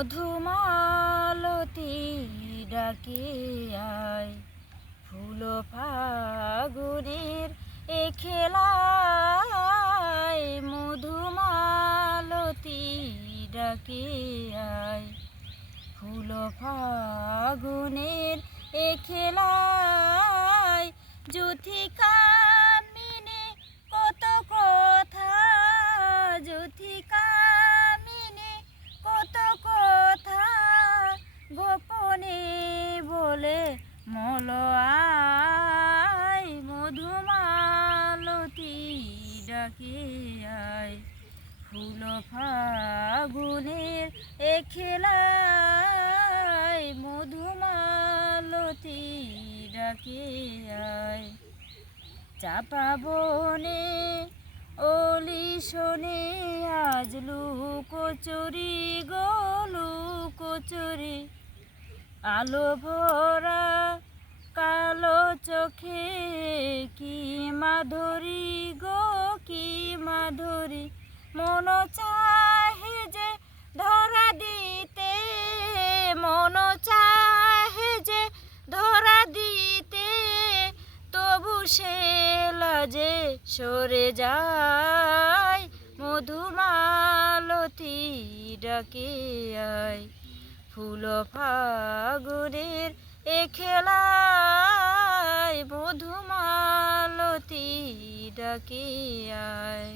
মধুমালতী ডাকে আয়, ফুল ফাগুনের এ খেলায়। মধুমালতী ডাকে আয়, ফুল ফাগুনের এ খেলায়। যুথিকা মিনে কত কথা, যুথিকা মিনে কত কথা, গোপনে বলে মলয়ায়। মধুমালতী ডাকে আয়, ফুল ফাগুনের এ খেলায়। মধুমালতী ডাকে আয়। চাপা বনে অলি শোনে আজ লুকোচুরি গো লুকোচুরি, আলো ভরা কালো চোখে কি মাধুরী গো কি মাধুরী। মন চাহে যে ধরা দিতে, মন চাহে যে ধরা দিতে, তবু সে লাজে সরে যায়। মধুমালতী ডাকে আয়, ফুল ফাগুনের এ খেলায়। মধুমালতী ডাকে আয়।